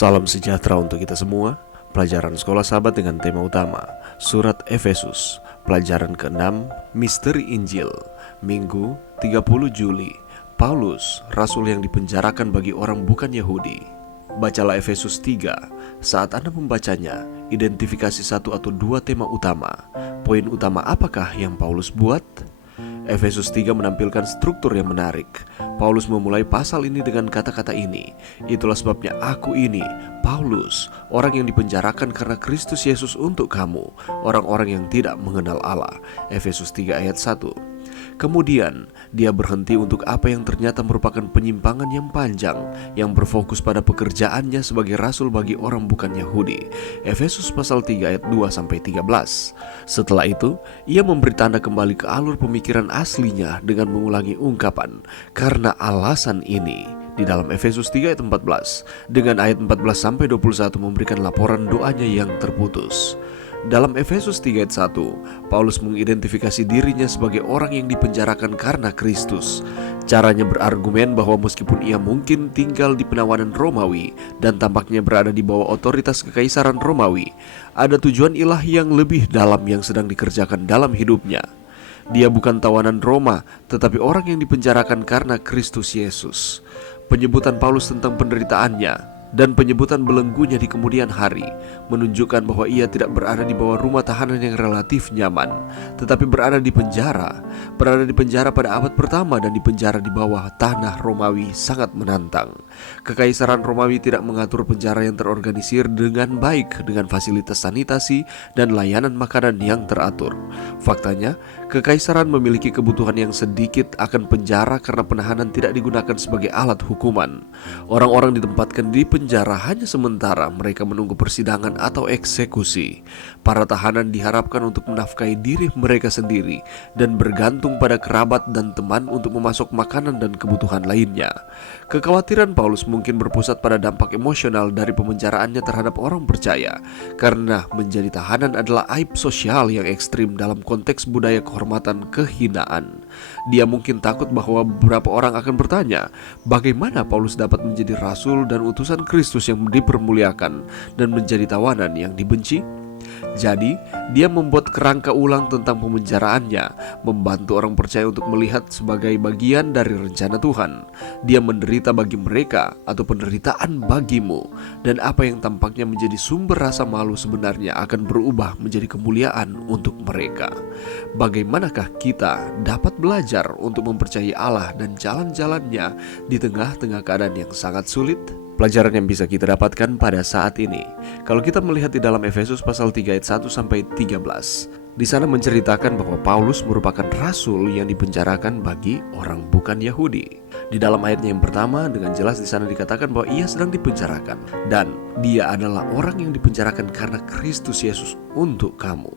Salam sejahtera untuk kita semua. Pelajaran Sekolah Sahabat dengan tema utama Surat Efesus, pelajaran ke-6, Misteri Injil. Minggu 30 Juli. Paulus, rasul yang dipenjarakan bagi orang bukan Yahudi. Bacalah Efesus 3. Saat Anda membacanya, identifikasi satu atau dua tema utama. Poin utama apakah yang Paulus buat? Efesus 3 menampilkan struktur yang menarik. Paulus memulai pasal ini dengan kata-kata ini. Itulah sebabnya aku ini, Paulus, orang yang dipenjarakan karena Kristus Yesus untuk kamu, orang-orang yang tidak mengenal Allah. Efesus 3 ayat 1. Kemudian, dia berhenti untuk apa yang ternyata merupakan penyimpangan yang panjang, yang berfokus pada pekerjaannya sebagai rasul bagi orang bukan Yahudi. Efesus pasal 3 ayat 2-13. Setelah itu, ia memberi tanda kembali ke alur pemikiran aslinya dengan mengulangi ungkapan, karena alasan ini. Di dalam Efesus 3 ayat 14, dengan ayat 14-21 memberikan laporan doanya yang terputus. Dalam Efesus 3 ayat 1, Paulus mengidentifikasi dirinya sebagai orang yang dipenjarakan karena Kristus. Caranya berargumen bahwa meskipun ia mungkin tinggal di penawanan Romawi dan tampaknya berada di bawah otoritas kekaisaran Romawi, ada tujuan ilahi yang lebih dalam yang sedang dikerjakan dalam hidupnya. Dia bukan tawanan Roma, tetapi orang yang dipenjarakan karena Kristus Yesus. Penyebutan Paulus tentang penderitaannya dan penyebutan belenggunya di kemudian hari menunjukkan bahwa ia tidak berada di bawah rumah tahanan yang relatif nyaman, tetapi berada di penjara. Berada di penjara pada abad pertama dan di penjara di bawah tanah Romawi sangat menantang. Kekaisaran Romawi tidak mengatur penjara yang terorganisir dengan baik, dengan fasilitas sanitasi dan layanan makanan yang teratur. Faktanya, kekaisaran memiliki kebutuhan yang sedikit akan penjara karena penahanan tidak digunakan sebagai alat hukuman. Orang-orang ditempatkan di penjara hanya sementara mereka menunggu persidangan atau eksekusi. Para tahanan diharapkan untuk menafkahi diri mereka sendiri dan bergantung pada kerabat dan teman untuk memasok makanan dan kebutuhan lainnya. Kekhawatiran Paulus mungkin berpusat pada dampak emosional dari pemenjaraannya terhadap orang percaya, karena menjadi tahanan adalah aib sosial yang ekstrim dalam konteks budaya kehormatan kehinaan. Dia mungkin takut bahwa beberapa orang akan bertanya, bagaimana Paulus dapat menjadi rasul dan utusan Kristus yang dipermuliakan dan menjadi tawanan yang dibenci? Jadi, dia membuat kerangka ulang tentang pemenjaraannya, membantu orang percaya untuk melihat sebagai bagian dari rencana Tuhan. Dia menderita bagi mereka atau penderitaan bagimu, dan apa yang tampaknya menjadi sumber rasa malu sebenarnya akan berubah menjadi kemuliaan untuk mereka. Bagaimanakah kita dapat belajar untuk mempercayai Allah dan jalan-jalannya di tengah-tengah keadaan yang sangat sulit? Pelajaran yang bisa kita dapatkan pada saat ini, kalau kita melihat di dalam Efesus pasal 3 ayat 1-13, di sana menceritakan bahwa Paulus merupakan rasul yang dipenjarakan bagi orang bukan Yahudi. Di dalam ayatnya yang pertama, dengan jelas di sana dikatakan bahwa ia sedang dipenjarakan dan dia adalah orang yang dipenjarakan karena Kristus Yesus untuk kamu,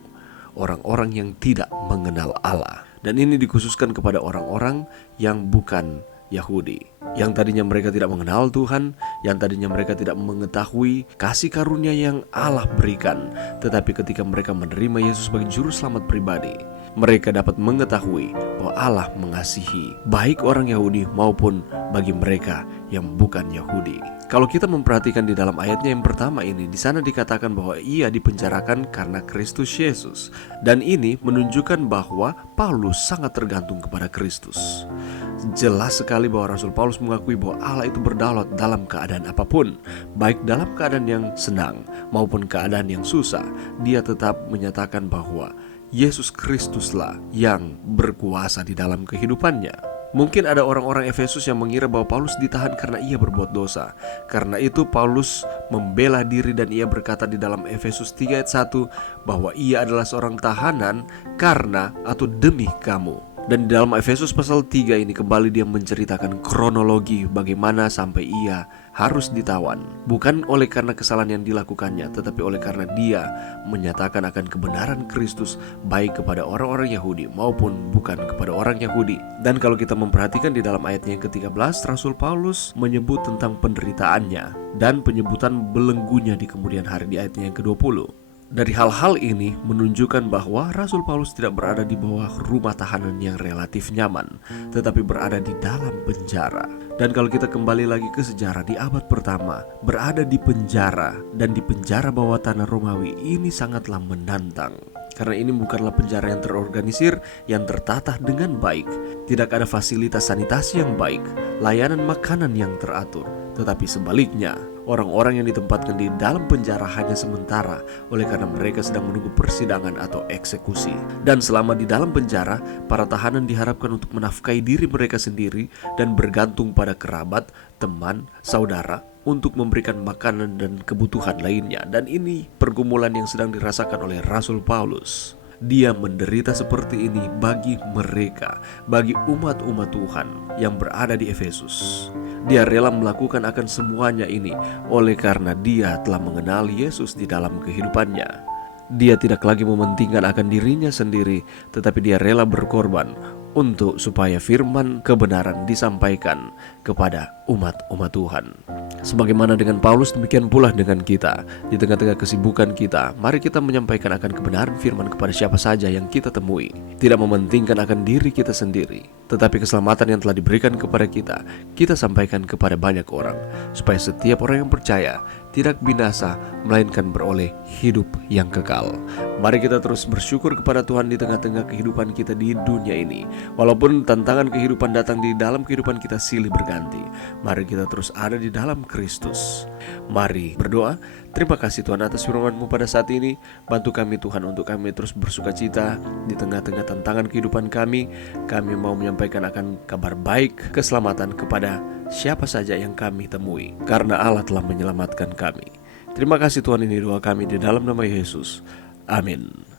orang-orang yang tidak mengenal Allah. Dan ini dikhususkan kepada orang-orang yang bukan Yahudi, yang tadinya mereka tidak mengenal Tuhan, yang tadinya mereka tidak mengetahui kasih karunia yang Allah berikan. Tetapi ketika mereka menerima Yesus sebagai juru selamat pribadi, mereka dapat mengetahui bahwa Allah mengasihi baik orang Yahudi maupun bagi mereka yang bukan Yahudi. Kalau kita memperhatikan di dalam ayatnya yang pertama ini, di sana dikatakan bahwa ia dipenjarakan karena Kristus Yesus. Dan ini menunjukkan bahwa Paulus sangat tergantung kepada Kristus. Jelas sekali bahwa Rasul Paulus mengakui bahwa Allah itu berdaulat dalam keadaan apapun, baik dalam keadaan yang senang maupun keadaan yang susah. Dia tetap menyatakan bahwa Yesus Kristuslah yang berkuasa di dalam kehidupannya. Mungkin ada orang-orang Efesus yang mengira bahwa Paulus ditahan karena ia berbuat dosa. Karena itu Paulus membela diri dan ia berkata di dalam Efesus 3 ayat 1 bahwa ia adalah seorang tahanan karena atau demi kamu. Dan di dalam Efesus pasal 3 ini kembali dia menceritakan kronologi bagaimana sampai ia harus ditawan. Bukan oleh karena kesalahan yang dilakukannya, tetapi oleh karena dia menyatakan akan kebenaran Kristus baik kepada orang-orang Yahudi maupun bukan kepada orang Yahudi. Dan kalau kita memperhatikan di dalam ayatnya yang ke-13, Rasul Paulus menyebut tentang penderitaannya dan penyebutan belenggunya di kemudian hari di ayatnya yang ke-20. Dari hal-hal ini menunjukkan bahwa Rasul Paulus tidak berada di bawah rumah tahanan yang relatif nyaman, tetapi berada di dalam penjara. Dan kalau kita kembali lagi ke sejarah di abad pertama, berada di penjara dan di penjara bawah tanah Romawi ini sangatlah menantang. Karena ini bukanlah penjara yang terorganisir, yang tertata dengan baik. Tidak ada fasilitas sanitasi yang baik, layanan makanan yang teratur. Tetapi sebaliknya, orang-orang yang ditempatkan di dalam penjara hanya sementara oleh karena mereka sedang menunggu persidangan atau eksekusi. Dan selama di dalam penjara, para tahanan diharapkan untuk menafkahi diri mereka sendiri dan bergantung pada kerabat, teman, saudara untuk memberikan makanan dan kebutuhan lainnya. Dan ini pergumulan yang sedang dirasakan oleh Rasul Paulus. Dia menderita seperti ini bagi mereka, bagi umat-umat Tuhan yang berada di Efesus. Dia rela melakukan akan semuanya ini oleh karena dia telah mengenal Yesus di dalam kehidupannya. Dia tidak lagi mementingkan akan dirinya sendiri, tetapi dia rela berkorban untuk supaya firman kebenaran disampaikan kepada umat-umat Tuhan. Sebagaimana dengan Paulus, demikian pula dengan kita. Di tengah-tengah kesibukan kita, mari kita menyampaikan akan kebenaran firman kepada siapa saja yang kita temui. Tidak mementingkan akan diri kita sendiri, tetapi keselamatan yang telah diberikan kepada kita sampaikan kepada banyak orang, supaya setiap orang yang percaya tidak binasa, melainkan beroleh hidup yang kekal. Mari kita terus bersyukur kepada Tuhan di tengah-tengah kehidupan kita di dunia ini. Walaupun tantangan kehidupan datang di dalam kehidupan kita silih berganti, mari kita terus ada di dalam Kristus. Mari berdoa. Terima kasih Tuhan atas firman-Mu pada saat ini. Bantu kami Tuhan untuk kami terus bersuka cita di tengah-tengah tantangan kehidupan kami. Kami mau menyampaikan akan kabar baik, keselamatan kepada siapa saja yang kami temui, karena Allah telah menyelamatkan kami. Terima kasih Tuhan, ini doa kami di dalam nama Yesus. Amin.